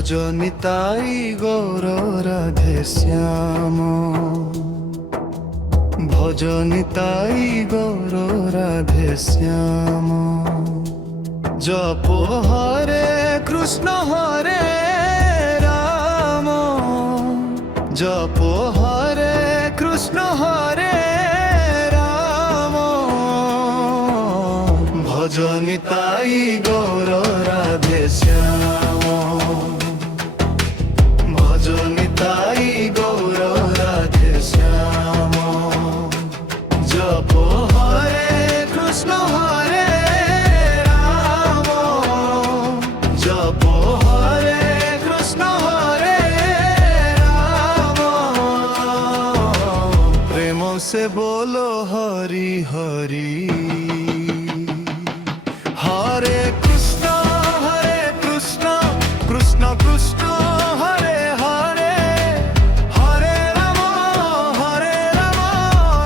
ভজনিতাই গৌর রাধে শ্যাম, ভজনিতাই গৌর রাধে শ্যাম। জপ হরে কৃষ্ণ হরে রাম, জপ হরে কৃষ্ণ হরে রাম। ভজনিতাই গৌর রাধে শ্যাম, ভজনিতাই গৌর রাধে শ্যাম। জপ হরে কৃষ্ণ হরে রাম, জপ হরে কৃষ্ণ হরে রাম। প্রেম সে বলো হরি হরি, হরে কৃষ্ণ কৃষ্ণ কৃষ্ণ কৃষ্ণ হরে হরে, হরে রাম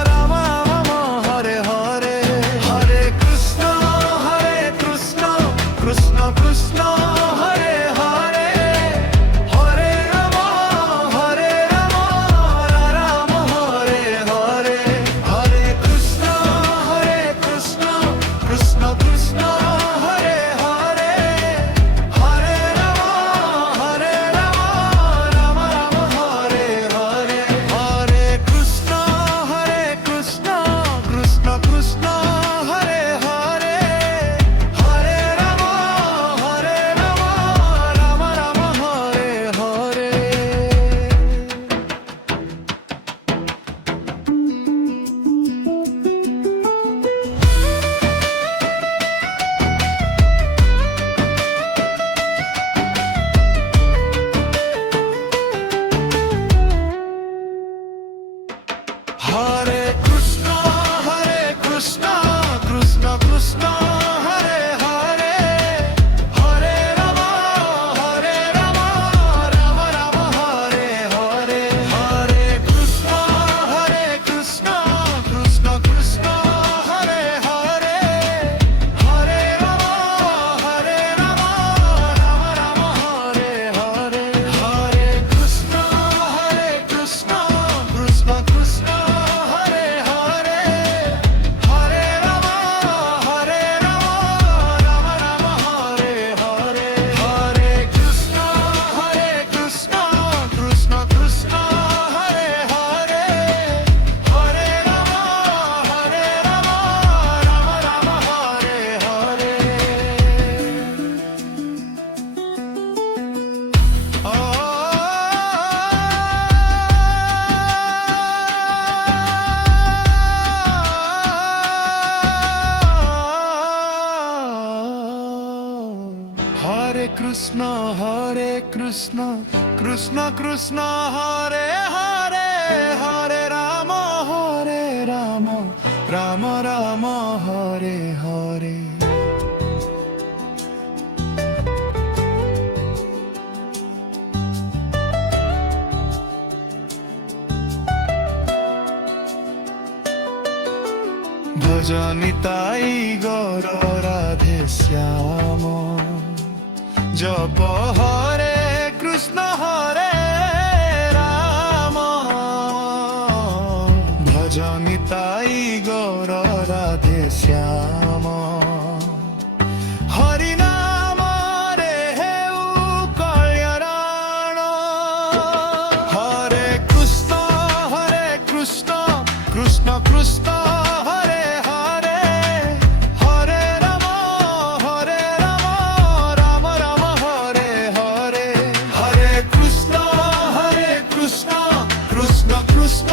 রাম রাম হরে হরে। হরে কৃষ্ণ কৃষ্ণ কৃষ্ণ কৃষ্ণ হরে হরে, হরে রাম রাম হরে হরে। হরে কৃষ্ণ কৃষ্ণ কৃষ্ণ কৃষ্ণ হরে হরে, হরে রাম রাম রাম হরে হরে। হরে কৃষ্ণ কৃষ্ণ কৃষ্ণ কৃষ্ণ হরে হরে, হরে রাম রাম রাম হরে হরে। হরে কৃষ্ণ কৃষ্ণ কৃষ্ণ কৃষ্ণ হরে হরে, হরে রাম রাম রাম হরে হরে। হরে কৃষ্ণ কৃষ্ণ কৃষ্ণ কৃষ্ণ হরে হরে, হরে রাম রাম রাম হরে হরে। হরে কৃষ্ণ কৃষ্ণ কৃষ্ণ কৃষ্ণ হরে হরে, হরে রাম রাম রাম হরে হরে। হরে কৃষ্ণ কৃষ্ণ কৃষ্ণ কৃষ্ণ হরে হরে, হরে রাম রাম হরে হরে। হরে কৃষ্ণ কৃষ্ণ কৃষ্ণ কৃষ্ণ হরে হরে, হরে রাম রাম রাম হরে হরে। ভজনিতাই গৌর রাধে শ্যাম, জপ হরে কৃষ্ণ হরে রাম। ভজনিতাই গৌর রাধে শ্যাম, হরি নাম রে হেউ কল্যাণ। হরে কৃষ্ণ কৃষ্ণ কৃষ্ণ কৃষ্ণ হরে হরে, হরে রাম রাম রাম হরে হরে। হরে কৃষ্ণ কৃষ্ণ কৃষ্ণ কৃষ্ণ